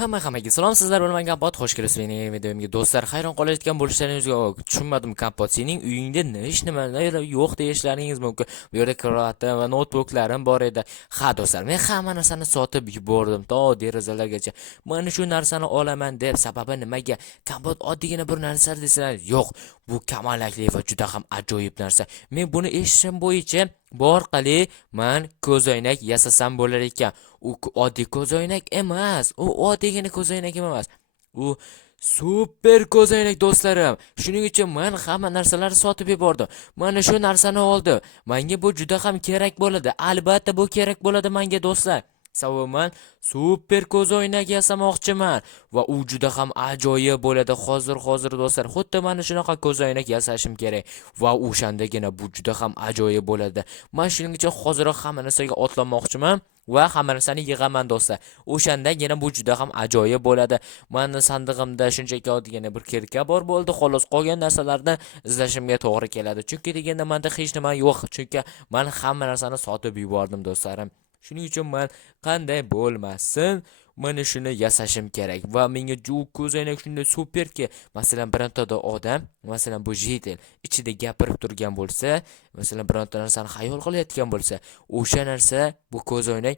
Hammaga salom, sizlar bilan Kompot, xush kelibsiz mening videomga. Do'stlar, hayron qolayotgan bo'lishlaringizga tushunmadim. Kompot, sening uyingda nimalar yo'q deyishlaringiz mumkin. Bu yerda kravati va noutbuklarim bor edi. Ha do'stlar, men hamma narsani sotib yubordim, to derazalargacha. Mana shu narsani olaman deb, sababi nimaga? Kompot oddiygina bir narsa desalar, yo'q. Bu kamalakli va juda ham ajoyib narsa. Men buni eshitishim bo'yicha bu orqali men ko'zoynak yasasam bo'lar ekan. U oddiy ko'zoynak emas. U oddiygina ko'zoynak emas. U super ko'zoynak do'stlarim. Shuning uchun men hamma narsalarni sotib yubordim. Mana shu narsani oldim. Menga bu juda ham kerak bo'ladi. Albatta bu kerak bo'ladi menga do'stlar. Savoman super ko'zoynak yasamoqchiman va u juda ham ajoyib bo'ladi. Hozir do'stlar, xuddi mana shunaqa ko'zoynak yasashim kerak va o'shandagina bu juda ham ajoyib bo'ladi. Men shuning uchun hozirroq hamma narsaga otlanmoqchiman va hamma narsani yig'aman do'stlar. O'shandagina bu juda ham ajoyib bo'ladi. Meni sandig'imda shunchaki oddiygina bir kirka bor bo'ldi. Xolos qolgan narsalarni izlashimga to'g'ri keladi. Chunki deganda menda hech nima yo'q. Chunki men hamma narsani sotib yubordim do'stlarim. Shuning uchun men qanday bo'lmasin, mana shuni yasashim kerak va menga ju ko'zoynak shunday superki, masalan birontada odam, masalan bu jetel ichida gapirib turgan bo'lsa, masalan bironta narsani xayol qilayotgan bo'lsa, o'sha narsa bu ko'zoynak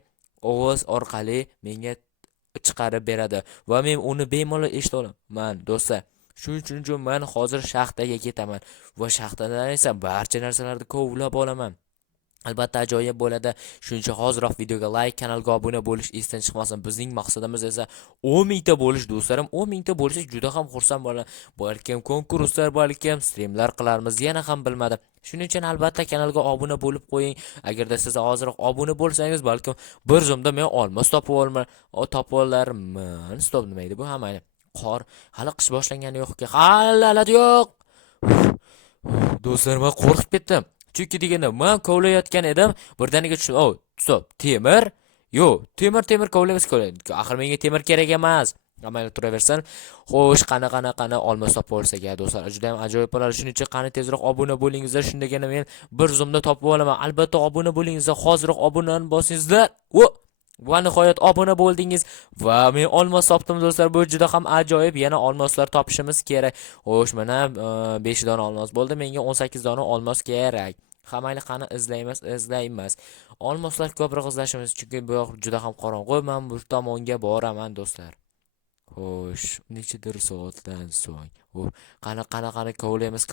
ovoz orqali menga chiqarib beradi va men uni bemalol eshita olaman do'stlar. Shuning uchun men hozir shaxtaga ketaman va shaxtadan esa barcha narsalarni kovlab olaman. Albatta ajoyib bo'ladi. Shuning uchun hozirroq videoga like, kanalga obuna bo'lish esdan chiqmasin. Bizning maqsadimiz esa 10 mingta bo'lish do'stlarim. 10 mingta bo'lsak juda ham xursand bo'laman. Balkim konkurslar, balkim streamlar qilarmiz, yana ham bilmadim. Shuning uchun albatta kanalga obuna bo'lib qo'ying. Agarda siz hozirroq obuna bo'lsangiz, balkim bir zumda men olmos topib olarman. Stop nima edi bu? Ha, mayli. Qor hali qish boshlangani yo'q-ku. Hali yo'q. Do'stlar, men qo'rqib ketdim. Chunki deganda men kovlayotgan edim, birdaniga tushdim. Oh, stop, temir? Yo'q, temir kovlaymiz. Axir menga temir kerak emas. Amayli turaversin. Xo'sh, qana olmos topib olsak ya do'stlar, juda ham ajoyib bo'ladi. Shuning uchun qani tezroq obuna bo'lingizlar, shundagina men bir zumda topib olaman. Albatta obuna bo'lingizlar, hozirroq obunani bosingizlar. Va nihoyat obuna bo'ldingiz va men olmos topdim do'stlar. Bu juda ham ajoyib. Yana olmoslar topishimiz kerak. Xo'sh, mana 5 dona olmos bo'ldi. Menga 18 dona olmos kerak. Hamayli qani izlaymiz. Olmoslar ko'proq izlashimiz, chunki bu yoq juda ham qorong'u. Men bu tomonga boraman do'stlar. Xo'sh, nechidir soatdan so'ng. Qani kovlaymiz.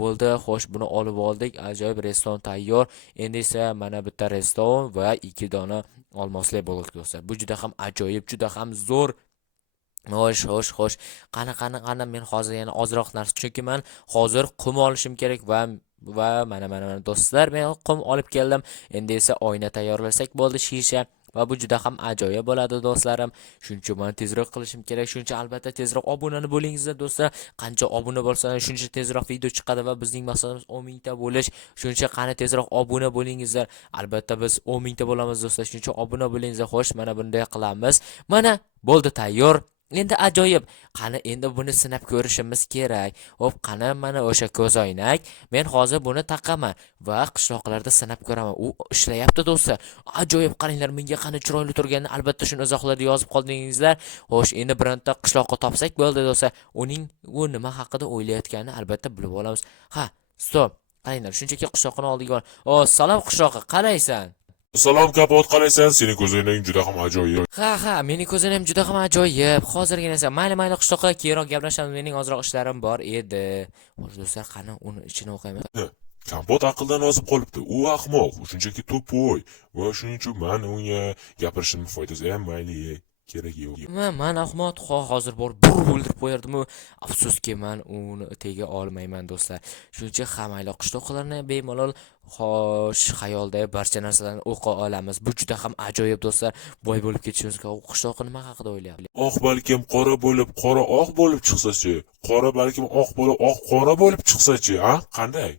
Bo'ldi, xo'sh, buni olib oldik. Ajoyib restoran tayyor. Endi esa mana bitta restoran va 2 dona olmosli bo'ldi do'stlar. Bu juda ham ajoyib, juda ham zo'r. Xo'sh. Qani men hozir yana ozroq narsa, chunki men hozir qum olishim kerak va mana do'stlar, men qum olib keldim. Endi esa oyna tayyorlasak bo'ldi, shisha. Va bu juda ham ajoyib bo'ladi do'stlarim. Shuning uchun men tezroq qilishim kerak. Shuning uchun albatta tezroq obunani bo'lingizlar do'stlar. Qancha obuna bo'lsangiz, shuncha tezroq video chiqadi va bizning maqsadimiz 10 mingta bo'lish. Shuning uchun qani tezroq obuna bo'lingizlar. Albatta biz 10 mingta bo'lamiz do'stlar. Shuning uchun obuna bo'lingizlar. Xo'sh, mana bunday qilamiz. Mana bo'ldi tayyor. Endi ajoyib. Qani endi buni sinab ko'rishimiz kerak. Hop, qani mana o'sha ko'zoynak. Men hozir buni taqaman va qishloqlarda sinab ko'raman. U ishlayapti do'stlar. Ajoyib, qaranglar, menga qani chiroyli turganini albatta shuni izohlarda yozib qoldingizlar. Xo'sh, endi bironta qishloqqa topsak bo'ldi do'stlar. U nima haqida o'ylayotganini albatta bilib olamiz. Ha, stop. Qaranglar, shunchaki qishloqni oldiga bor. O, salom qishloqqa, qaraysan? Salom Kompot, qalaysan? Sening ko'zoynaging juda ham ajoyib. Ha, mening ko'zoynagim juda ham ajoyib. Hozirgina esa mayli qishloqqa keyinroq gaplashamiz. Mening ozroq ishlarim bor edi. Xo'sh do'stlar, qani uni ichini o'qiymiz. Kompot aqldan ozib qolibdi. U ahmoq, shunchaki to'poy va shuning uchun men unga gapirishimning foydasi ham mayli. Keragi yo'q. Men ahmoq hozir borib o'ldirib qo'yardim. Afsuski, men uni tega olmayman do'stlar. Shuning uchun hamma qishloqlarni bemalol xayolda barcha narsalarni o'qa olamiz. Bu juda ham ajoyib do'stlar. Boy bo'lib ketishimizga qishloqni nima haqida o'ylayapti? Oq balkim qora bo'lib, qora oq bo'lib chiqsa-chi? Qora balkim oq bo'lib, oq qora bo'lib chiqsa-chi, ha? Qanday?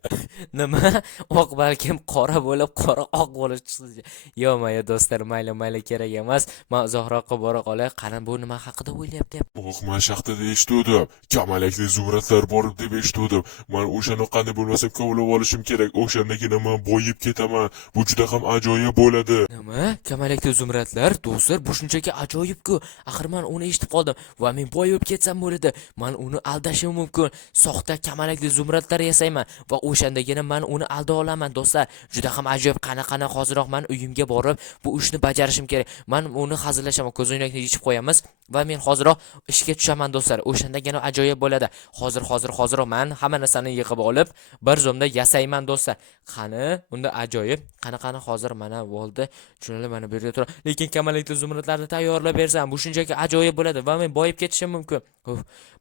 Nima? Oq balkim qora bo'lib, qora oq bo'lib chiqsa-chi? Yo'q, do'stlar, mayli kerak emas. Men uzoqroqqa bora qolay. Qani bu nima haqida o'ylayapti? Men shaxtada eshitdim. Kamalakli zumradlar bor deb eshitdim. Men o'shani qanday bo'lmasam kovlab olishim kerak. O'shandagina men boyib ketaman. Bu juda ham ajoyib bo'ladi. Nima? Kamalakli zumradlar, do'stlar, bu shunchaki ajoyib-ku. Axir men uni eshitib qoldim va men boyib ketsam bo'ladi. Men uni aldashim mumkin. Soxta kamalakli zumradlar yasayman va o'shandagina men uni alda olaman, do'stlar. Juda ham ajoyib. Qana hozirroq men uyimga borib, bu ishni bajarishim kerak. Men uni hazillashaman, ko'zoynakni yechib qo'yamiz va men hozirroq ishga tushaman, do'stlar. O'shandagina ajoyib bo'ladi. Hozir men hamma narsani yig'ib olib, bir zumda yasayman, do'stlar. Qani, unda ajoyib. Qani hozir mana bo'ldi. Tushunali, mana bu yerda tur. Lekin kamalakli zumradlarni tayyorlab bersam, bu shunchaki ajoyib bo'ladi va men boyib ketishim mumkin.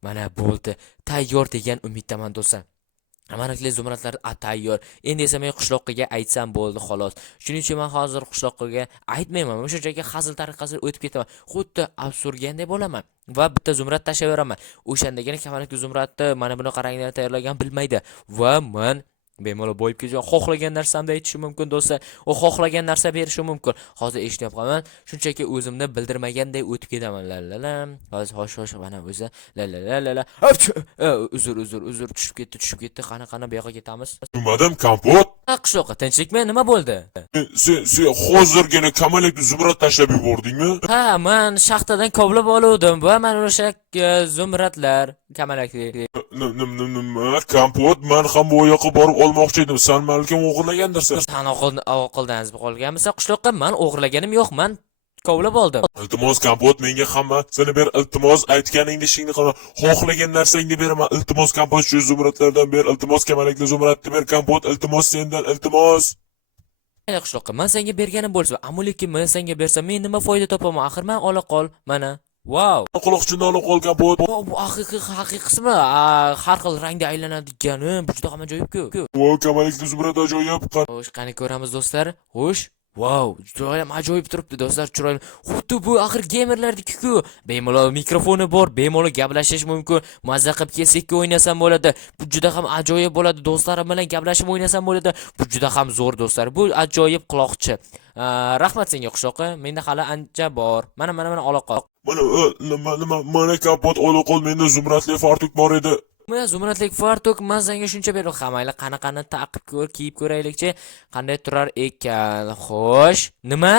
Mana bo'ldi. Tayyor degan umiddaman, do'stlar. Kamalakli zumradlar tayyor. Endi esa men qishloqqa aytsam bo'ldi, xolos. Shuning uchun men hozir qishloqqa aytmayman. Shunchaki hazil tariqasida o'tib ketaman. Xuddi afsurganday bo'laman va bitta zumrad tashlayveraman. O'shandagina kamalakli zumradni mana bunaqa ranglarni tayyorlagan bilmaydi va men bemalol boyib ketishim, xohlagan narsamni aytishim mumkin, do'stlar. U xohlagan narsa berishim mumkin. Hozir eshityapman. Shunchaki o'zimni bildirmaganday o'tib ketaman. La. Hozir xo'sh mana o'zi. La. Uzr, tushib ketdi. Qani bu yoqqa ketamiz. Tumadim kompot. Qishloqqa tinchlikmi? Nima bo'ldi? Sen hozirgina kamalakli zumrad tashlab yubordingmi? Ha, men shaxtadan kovlab oluvdim va mana o'sha zumradlar kamalakli. Nima? Kompot, men ham bu yoqqa borib olmoqchi edim. Sen malkam o'g'irlagandirsan. Sen oqildan azib qolganmisan? Qishloqqa men o'g'irlaganim yo'q, men kovlab oldim. Iltimos kompot, menga hamma seni ber, iltimos aytganingni ishingni qila. Xohlagan narsangni beraman. Iltimos kompot, shu zumradlardan ber, iltimos kamalakli zumradni ber kompot, iltimos sendan, iltimos. Mayli qishloqqa, men senga berganim bo'lsa, ammo lekin men senga bersam, men nima foyda topaman? Axir men ola qol, mana. Wow. Quloqchinni olib qol kompot. Bu haqiqiysimi? Har xil rangda aylanadigan, bu juda ham ajoyib-ku. Voy, kamalakli zumrad ajoyib. Xo'sh, qani ko'ramiz, do'stlar. Xo'sh. Wow, juda ham ajoyib turibdi, do'stlar, chiroyli. Xuddi bu axir gamerlardiki-ku. Bemalol mikrofoni bor, bemalol gaplashish mumkin. Mazza qilib kesikka o'ynasam bo'ladi. Bu juda ham ajoyib bo'ladi. Do'stlarim bilan gaplashib o'ynasam bo'ladi. Bu juda ham zo'r, do'stlar. Bu ajoyib quloqchi. Rahmat senga qishloqqa. Menda hali ancha bor. Mana ola qol. Mana kompot olib qol, menda zumradli fartuk bor edi. Men zumradlik fartuk men senga shuncha berdim. Hamayli qani taqib ko'r, kiyib ko'raylikchi. Qanday turar ekan? Xo'sh, nima?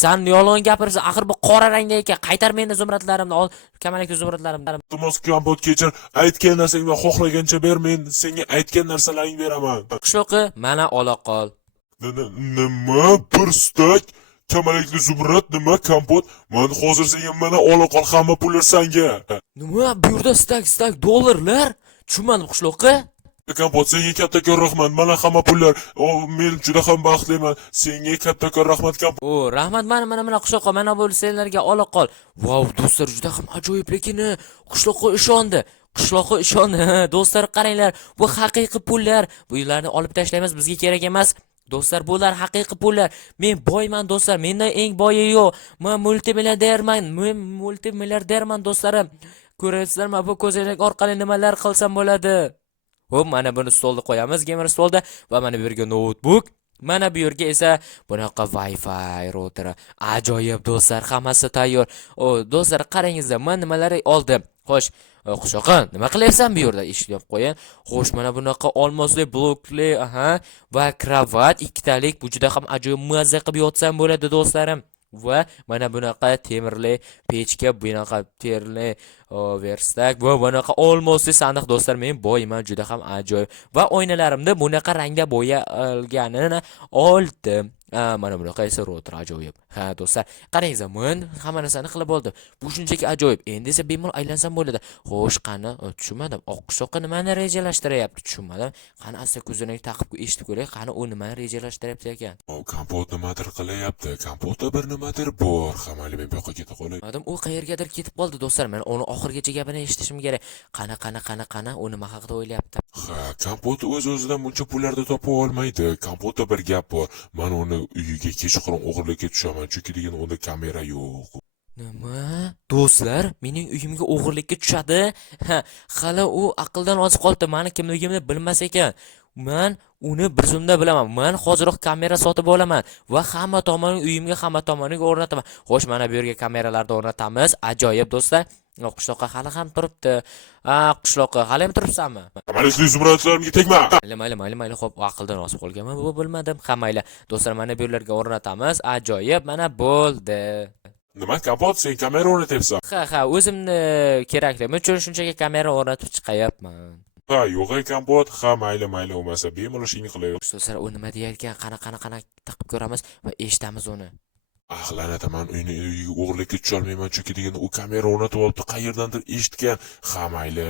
Sen yolg'on gapirsan. Axir bu qora rangda ekan. Qaytar meni zumradlarimni, ol, kamalakli zumradlarimni. Iltimos kompot, kechir. Aytgan narsangni xohlagancha ber, men senga aytgan narsalaringni beraman. Qishloqqa mana ola qol. Nima? Bir stak kamalakli zumrad, nima kompot? Men hozir senga mana olib qol, hamma pullar senga. Nima? Bu yerda stak dollarlar? Tushunmadim qishloqqa. Kompot, senga kattakon rahmat. Mana hamma pullar. Men juda ham baxtliman. Senga kattakon rahmat kompot. Rahmat, mana qishloqqa, mana bu senlarga ola qol. Wow, do'stlar, juda ham ajoyib, lekin qishloqqa ishondi. Do'stlar, qaranglar, bu haqiqiy pullar. Bularni olib tashlaymiz, bizga kerak emas. Do'stlar, bular haqiqiy pullar. Men boyman, do'stlar. Mendan eng boyi yo'q. Men multimilliarderman, do'stlarim. Ko'rasizlarmi, bu ko'zoynak orqali nimalar qilsam bo'ladi? Hop, mana buni stolda qo'yamiz, gamer stolda, va mana bu yerga notebook. Mana bu yerga esa bunaqa Wi-Fi routeri. Ajoyib, do'stlar, hammasi tayyor. Do'stlar, qarangizlar, men nimalar oldim. Xo'sh, qishloqqa, nima qilyapsan bu yerda? Ishlab qo'ying. Xo'sh, mana bunaqa olmosli blokli, va kravat ikkitalik. Bu juda ham ajoyib, mazza qilib yotsam bo'ladi, do'stlarim. Va mana bunaqa temirli pechka, bunaqa terli verstak va bunaqa olmosli sandiq, do'stlar. Men boyman, juda ham ajoyib. Va oynalarimda bunaqa rangda bo'yalganini oldim. Mana bunaqa esa router ajoyib. Ha, do'stlar, qarangizlar, men hamma narsani qilib oldim. Bu shunchaki ajoyib. Endi esa bemalol aylansam bo'ladi. Xo'sh, qani, tushunmadim. Oqsoqqa nimani rejalashtiryapti? Tushunmadim. Qani, asta ko'zoynak taqib eshitib ko'ray. Qani, u nimani rejalashtiryapti ekan? Kompot nimadir qilyapti. Kompotda bir nimadir bor. Hammali men bu yoqqa ketib qolay. Madam, u qayergadir ketib qoldi, do'stlar. Men uni oxirgacha gapini eshitishim kerak. Qani, u nima haqida o'ylayapti? Ha, kompot o'z-o'zidan buncha pullarni topa olmaydi. Kompotda bir gap bor. Men uni uyiga kechqurun o'g'irlikka tushaman, chunki degan unda kamera yo'q. Nima? Do'stlar, mening uyimga o'g'irlikka tushadi? Hali u aqldan ozib qoldi. Meni kimligimni bilmas ekan. Men uni bir zumda bilaman. Men hoziroq kamera sotib olaman va hamma tomoniga uyimga hamma tomoniga o'rnataman. Xo'sh, mana bu yerga kameralarni o'rnatamiz. Ajoyib do'stlar. Qishloqqa hali ham turibdi. Qishloqqa hali ham turibsanmi? Kamalakli zumradlarimga tegma. Mayli, xo'p, aqldan osib qolganman, bu bilmadim. Ha, mayli. Do'stlar, mana bu yerlarga o'rnatamiz. Ajoyib, mana bo'ldi. Nima kapot, sen kamera o'rnatyapsan? Ha, o'zimni kerakligi uchun shunchaki kamera o'rnatib chiqayapman. Ha, yo'q kompot. Ha, mayli, bo'lmasa bemalol ishingni qilaver. Do'stlar, u nima deyayotgan, qana taqib ko'ramiz va eshitamiz uni. La'nataman, uyiga o'g'irlikka tusholmayman chunki degan u kamera o'rnatib olibdi, qayerdandir eshitgan. Ha, mayli,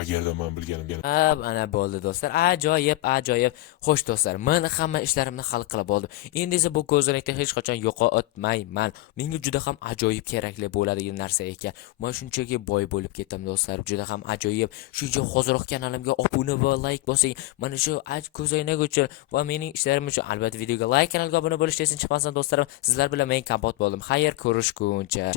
agarda men bilganimga. Mana bo'ldi do'stlar. Ajoyib. Xo'sh do'stlar, men hamma ishlarimni hal qilib oldim. Endi esa bu ko'zoynakni hech qachon yo'qotmayman. Menga juda ham ajoyib kerakli bo'ladigan narsa ekan. Men shunchaki boy bo'lib ketdim do'stlar. Juda ham ajoyib. Shu uchun hozirroq kanalimga obuna va like bosing. Mana shu ko'zoynak uchun va mening ishlarim uchun albatta videoga like, kanalga obuna bo'lishni esin chiqmasin do'stlarim. Sizlar bilan men Kompot bo'ldim. Xayr, ko'rishguncha.